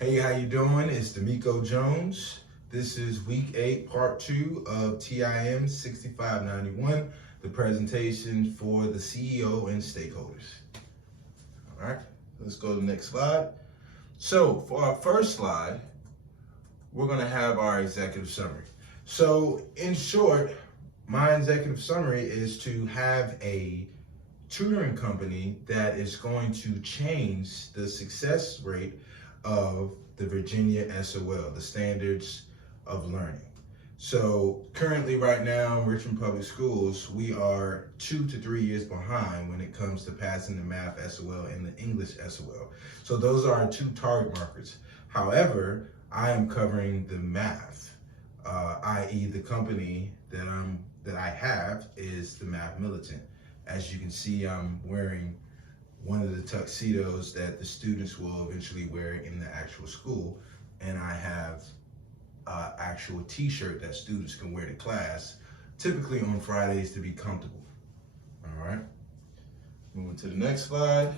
Hey, how you doing? It's D'Amico Jones. This is week 8, part 2 of TIM 6591, the presentation for the CEO and stakeholders. All right, let's go to the next slide. So for our first slide, we're gonna have our executive summary. So in short, my executive summary is to have a tutoring company that is going to change the success rate of the Virginia SOL, the Standards of Learning. So currently right now in Richmond Public Schools, we are 2 to 3 years behind when it comes to passing the math SOL and the English SOL. So those are our two target markets. However, I am covering the math, i.e. the company that I have is the M8th Militant. As you can see, I'm wearing one of the tuxedos that the students will eventually wear in the actual school, and I have an actual t-shirt that students can wear to class, typically on Fridays to be comfortable. All right, moving to the next slide.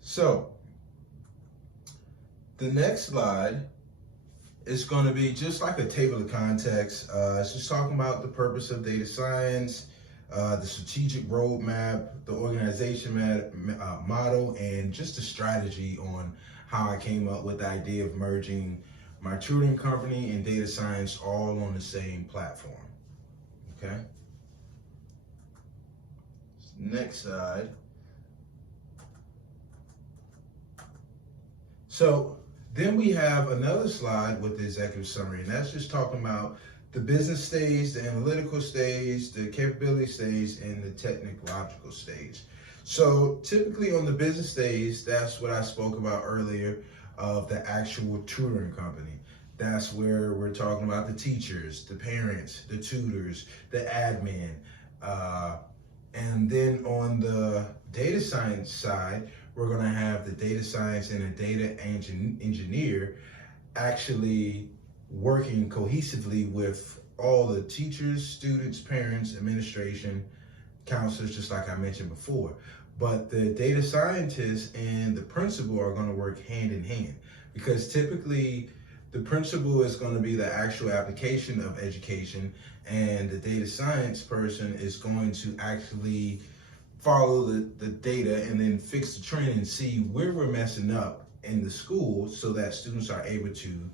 So the next slide is going to be just like a table of contents. It's just talking about the purpose of data science, the strategic roadmap, the organization model, and just a strategy on how I came up with the idea of merging my tutoring company and data science all on the same platform. Okay. Next slide. So then we have another slide with the executive summary, and that's just talking about the business stage, the analytical stage, the capability stage, and the technological stage. So typically on the business stage, that's what I spoke about earlier of the actual tutoring company. That's where we're talking about the teachers, the parents, the tutors, the admin. And then on the data science side, we're gonna have the data science and a data engineer actually working cohesively with all the teachers, students, parents, administration, counselors, just like I mentioned before. But the data scientists and the principal are going to work hand in hand, because typically the principal is going to be the actual application of education, and the data science person is going to actually follow the data and then fix the trend and see where we're messing up in the school so that students are able to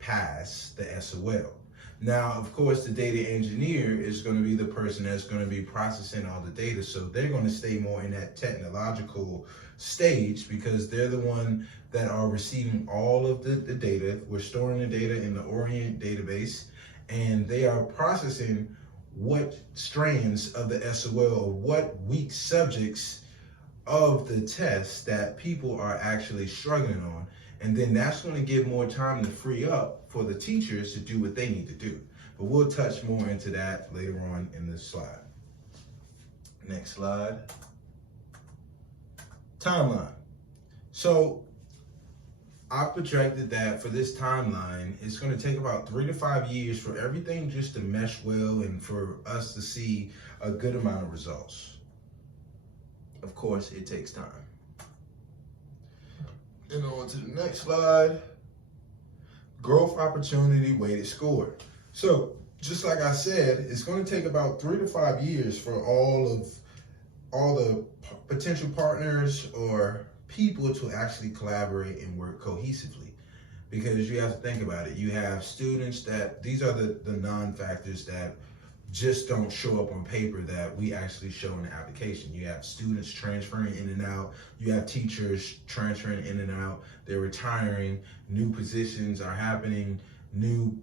pass the SOL. Now, of course, the data engineer is going to be the person that's going to be processing all the data. So they're going to stay more in that technological stage because they're the one that are receiving all of the data. We're storing the data in the Orient database, and they are processing what strands of the SOL, what weak subjects of the test that people are actually struggling on. And then that's going to give more time to free up for the teachers to do what they need to do. But we'll touch more into that later on in this slide. Next slide. Timeline. So I projected that for this timeline, it's going to take about 3 to 5 years for everything just to mesh well and for us to see a good amount of results. Of course, it takes time. And on to the next slide. Growth opportunity weighted score. So just like I said, it's going to take about 3 to 5 years for all the potential partners or people to actually collaborate and work cohesively. Because you have to think about it. You have students that, these are the non-factors that just don't show up on paper that we actually show in the application. You have students transferring in and out. You have teachers transferring in and out. They're retiring. New positions are happening. New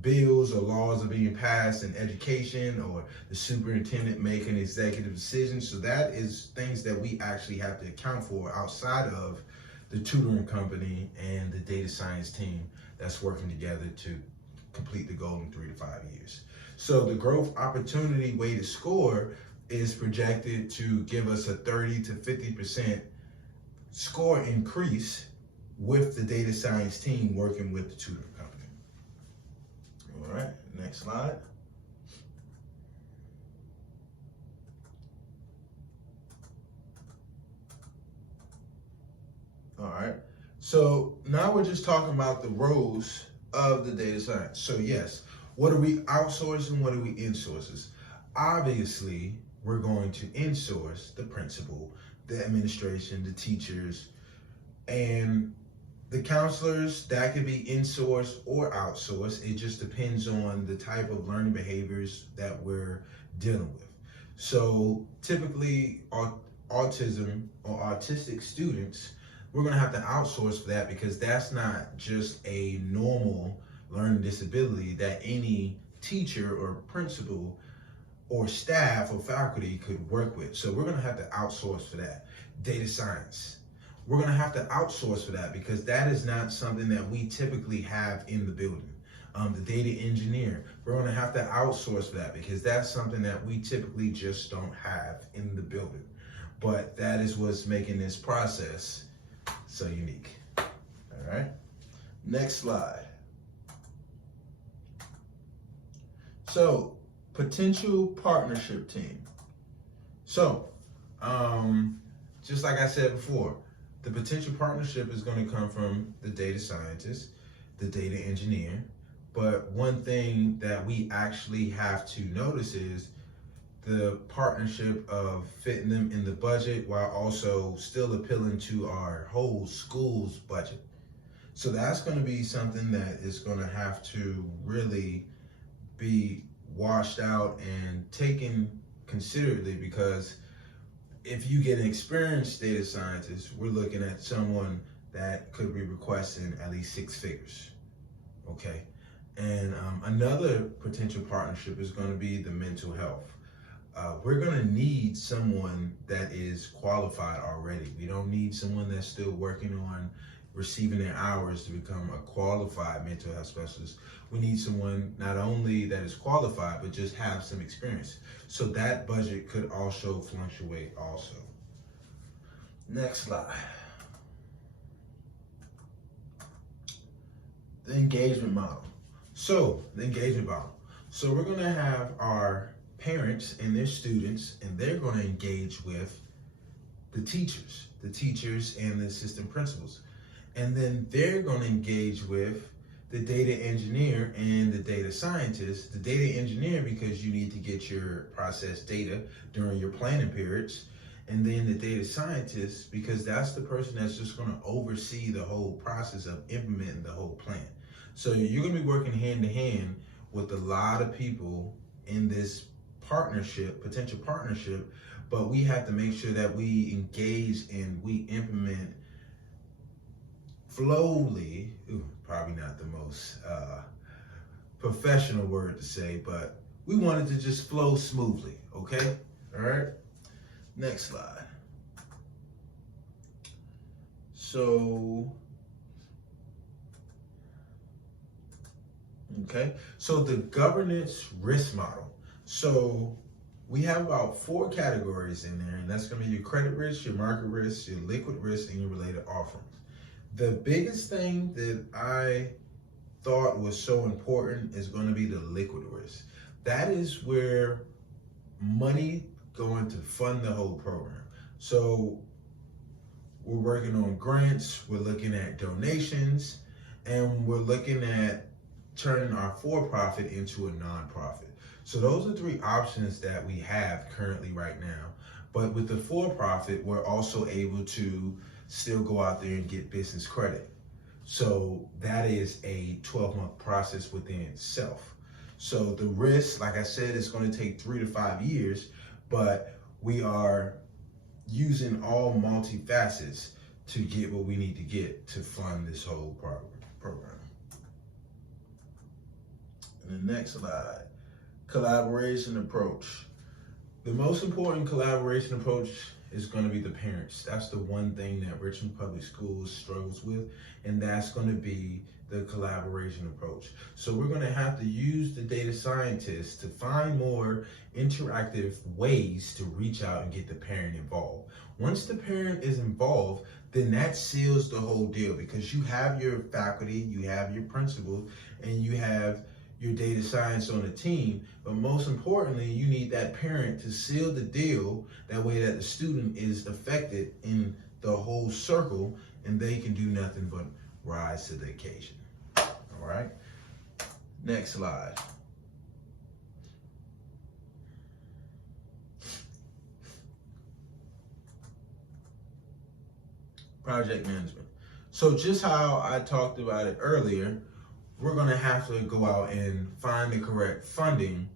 bills or laws are being passed in education, or the superintendent making executive decisions. So that is things that we actually have to account for outside of the tutoring company and the data science team that's working together to complete the goal in 3 to 5 years. So the growth opportunity weighted score is projected to give us a 30 to 50% score increase with the data science team working with the tutoring company. All right, next slide. All right. So now we're just talking about the roles of the data science. So yes, what are we outsourcing? What are we insourcing? Obviously, we're going to insource the principal, the administration, the teachers, and the counselors. That could be insourced or outsourced. It just depends on the type of learning behaviors that we're dealing with. So typically, autism or autistic students, we're going to have to outsource for that, because that's not just a normal learning disability that any teacher or principal or staff or faculty could work with. So we're going to have to outsource for that. Data science, we're going to have to outsource for that, because that is not something that we typically have in the building. The data engineer, we're going to have to outsource for that, because that's something that we typically just don't have in the building. But that is what's making this process so unique. All right, next slide. So, potential partnership team. So, just like I said before, the potential partnership is going to come from the data scientist, the data engineer. But one thing that we actually have to notice is the partnership of fitting them in the budget while also still appealing to our whole school's budget. So that's going to be something that is going to have to really be washed out and taken considerately, because if you get an experienced data scientist, we're looking at someone that could be requesting at least 6 figures, okay? And another potential partnership is going to be the mental health. We're going to need someone that is qualified already. We don't need someone that's still working on receiving their hours to become a qualified mental health specialist. We need someone not only that is qualified, but just have some experience. So that budget could also fluctuate also. Next slide. The engagement model. So the engagement model. So we're going to have our parents and their students, and they're going to engage with the teachers and the assistant principals. And then they're going to engage with the data engineer and the data scientist. The data engineer, because you need to get your process data during your planning periods. And then the data scientist, because that's the person that's just going to oversee the whole process of implementing the whole plan. So you're going to be working hand to hand with a lot of people in this partnership, potential partnership, but we have to make sure that we engage and we implement flowly. Probably not the most professional word to say, but we want it to just flow smoothly, okay? All right, next slide. So, okay, so the governance risk model. So we have about 4 categories in there, and that's going to be your credit risk, your market risk, your liquid risk, and your related offerings. The biggest thing that I thought was so important is going to be the liquid risk. That is where money going to fund the whole program. So we're working on grants, we're looking at donations, and we're looking at turning our for-profit into a nonprofit. So those are 3 options that we have currently right now. But with the for-profit, we're also able to still go out there and get business credit. So that is a 12-month process within itself. So the risk, like I said, is going to take 3 to 5 years, but we are using all multifacets to get what we need to get to fund this whole program. And the next slide. Collaboration approach. The most important collaboration approach is going to be the parents. That's the one thing that Richmond Public Schools struggles with, and that's going to be the collaboration approach. So we're going to have to use the data scientists to find more interactive ways to reach out and get the parent involved. Once the parent is involved, then that seals the whole deal, because you have your faculty, you have your principals, and you have your data science on the team, but most importantly, you need that parent to seal the deal, that way that the student is affected in the whole circle, and they can do nothing but rise to the occasion. All right, next slide. Project management. So just how I talked about it earlier, we're gonna have to go out and find the correct funding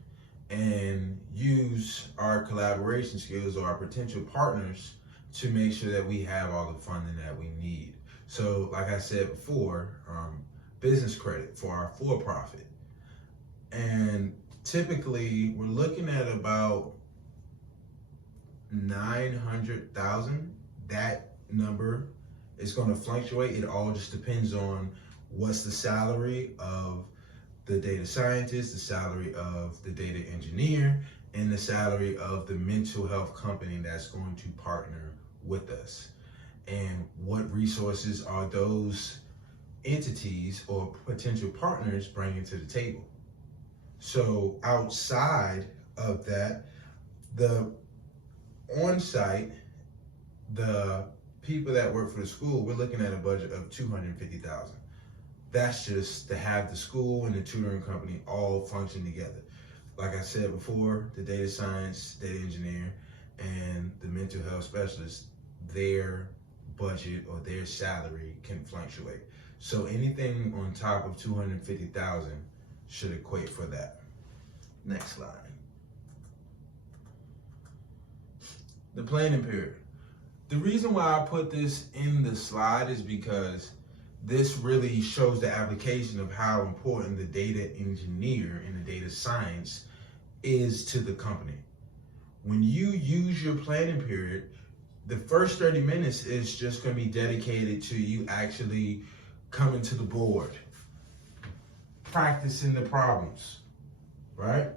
and use our collaboration skills or our potential partners to make sure that we have all the funding that we need. So like I said before, business credit for our for-profit. And typically we're looking at about 900,000. That number is going to fluctuate. It all just depends on what's the salary of the data scientist, the salary of the data engineer, and the salary of the mental health company that's going to partner with us. And what resources are those entities or potential partners bringing to the table? So outside of that, the on-site, the people that work for the school, we're looking at a budget of $250,000. That's just to have the school and the tutoring company all function together. Like I said before, the data science, data engineer, and the mental health specialist, their budget or their salary can fluctuate. So anything on top of $250,000 should equate for that. Next slide. The planning period. The reason why I put this in the slide is because this really shows the application of how important the data engineer and the data science is to the company. When you use your planning period, the first 30 minutes is just going to be dedicated to you actually coming to the board, practicing the problems, right?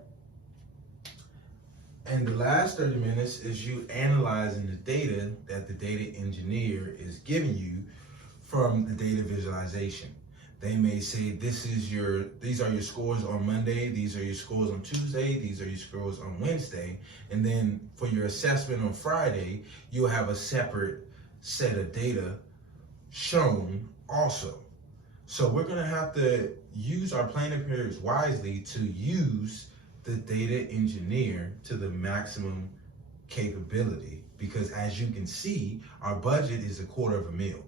And the last 30 minutes is you analyzing the data that the data engineer is giving you from the data visualization. They may say, these are your scores on Monday, these are your scores on Tuesday, these are your scores on Wednesday, and then for your assessment on Friday, you'll have a separate set of data shown also. So we're gonna have to use our planning periods wisely to use the data engineer to the maximum capability, because as you can see, our budget is $250,000.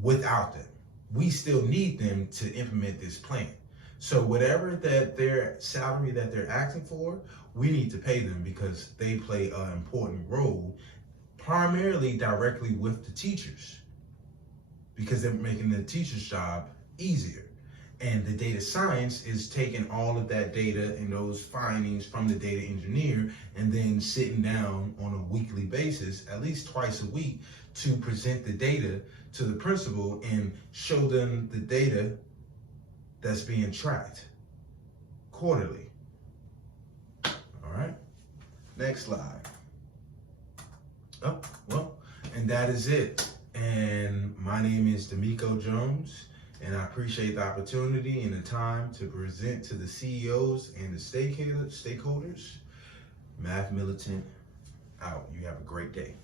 Without them, we still need them to implement this plan. So whatever that their salary that they're asking for, we need to pay them because they play an important role, primarily directly with the teachers, because they're making the teacher's job easier. And the data science is taking all of that data and those findings from the data engineer and then sitting down on a weekly basis, at least twice a week, to present the data to the principal and show them the data that's being tracked quarterly. All right, next slide. Oh, well, and that is it. And my name is D'Amico Jones, and I appreciate the opportunity and the time to present to the CEOs and the stakeholders. M8th Militant out. You have a great day.